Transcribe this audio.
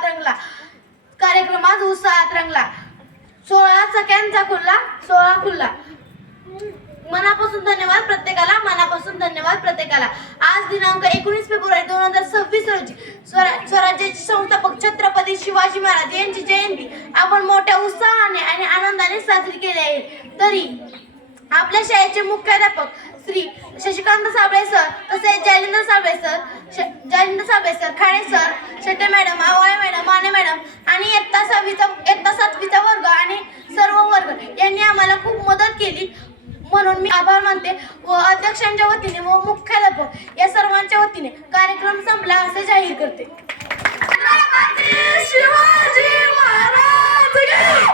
उत्साहात रंगला. कार्यक्रमात उत्साहात रंगला. 16 सख्यांचा खुल्ला 16 खुल्ला. मनापासून धन्यवाद प्रत्येकाला, मनापासून धन्यवाद प्रत्येकाला. आज दिनांक 19 फेब्रुवारी 2026 रोजी स्वराज्याचे संस्थापक छत्रपती शिवाजी महाराज यांची जयंती आपण मोठ्या उत्साहाने आणि आनंदाने साजरी केली आहे. तरी आपल्या शाळेचे मुख्याध्यापक श्री शशिकांत साबळे सर, तसेच Jalindar Sable sir, Khade sir, Shete madam, Awale madam, Mane madam आणि इयत्ता 7वीचा वर्ग आणि सर्व वर्ग यांनी आम्हाला खूप मदत केली, म्हणून मी आभार मानते व अध्यक्षांच्या वतीने व मुख्याध्यापक या सर्वांच्या वतीने कार्यक्रम संपला असे जाहीर करते. छत्रपती शिवाजी महाराज